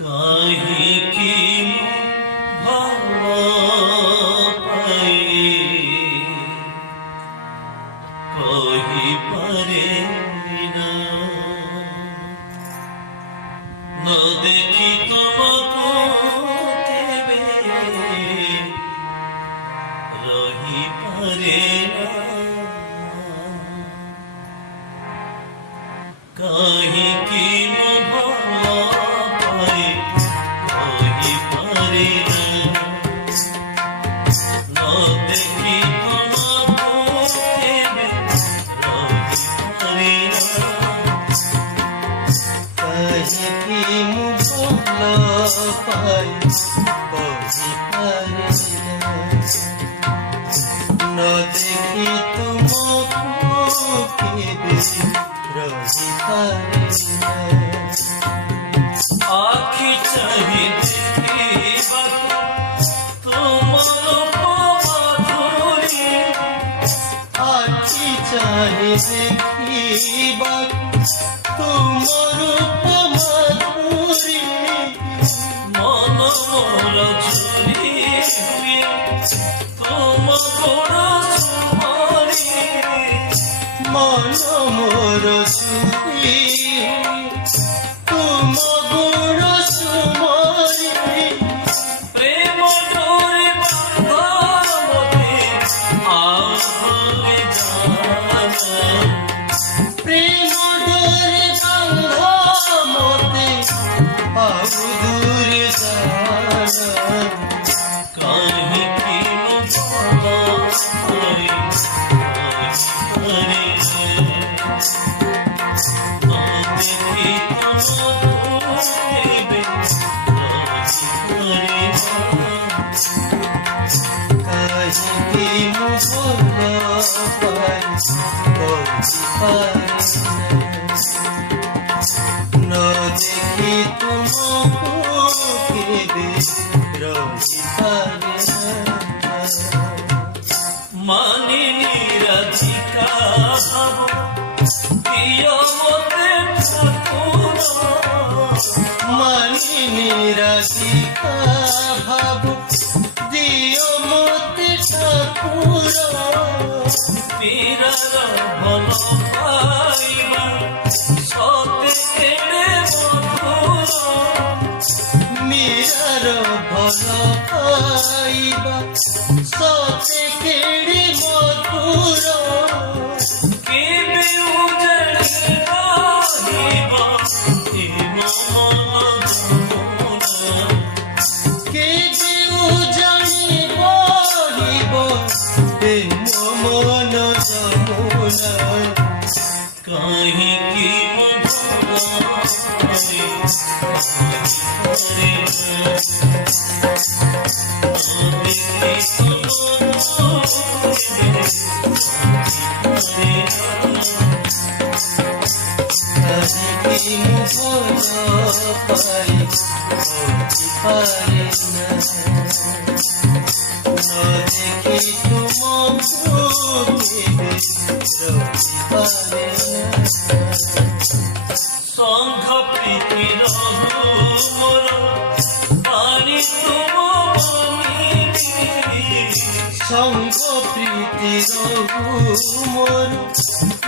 কাহিকি ভালো পাই কহি পারে না, না দেখি তোমাকে রহি পারে না, কাহিকি ভালো পাই কহি পারে না, না দেখি তোমাকে রহি পারে না, কাহিকি ভালো পাই কহি পারে না, না দেখি তোমাকে রহি পারে না। আখি চাহি দেখিবা তোমার মাধুরী, আখি চাহি দেখিবা তোমার মাধুরী, মন মোর ঝুলি হুয়ে তোমার গোড় সুমারি, মন মোর চুরি তুম গুণ সুমারি, প্রেম ডোরে বাঁধা মতে আহলে জানা, প্রেম ডোরে বাঁধা মতে আউ দূরে জানা, কাহিকি ভালো পাই কহি পারে না, না দেখি তোমাকে রহি পারে না, কাহিকি ভালো পাই কহি পারে না, না দেখি তোমাকে রহি পারে না। মানিনী রাধিকা ভাব প্রিয় মতে ঠাকুর, মানিনী রাধিকা ভাব দিও মতে ঠাকুর, পীরার ভালো পাইবা সতে কেড়ে মধুর, মীরার ভাল পাইবা সতে কেড়ে মধুর, কেবে উজাড়ি রাহিবা এ মন যমুনা, কে যেও জানিব হিব হে মন যমুনা, কাহিকি ভালো পাই কহি কাহিকি ভালো পাই কহি পারে না, না দেখি তোমাকে রহি পারে না। সংঘ প্রীতি রহু মোর পানি তুমি সঙ্গ প্রীতি রঘু মোর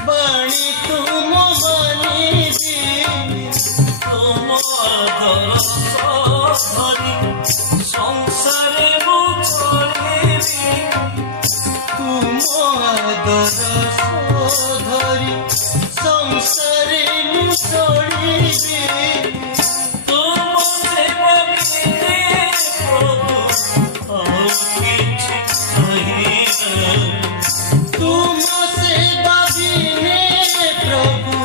বাণী তুম বাণী, তোম আদর ধরি সংসারে মুছড়িবি, তুম আদর ধরি সংসারে মুসড়িবি, তোম সেবা বিনে প্রভু আর কিছু চাহি না, তুম সেবা বিনে প্রভু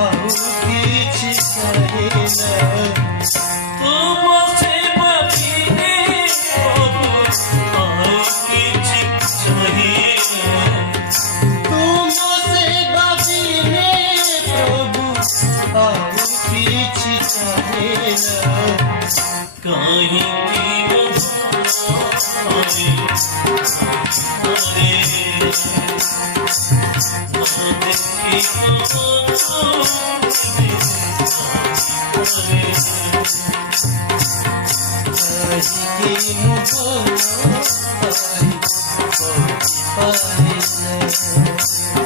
আউ কিছু চাহে না, তোম সেবা বিনে প্রভু আর কিছু চাহি না, তুম সেবা বিনে প্রভু আউ কিছু চাহে না। কাহিকি ভালো পাই পাই, পাই না।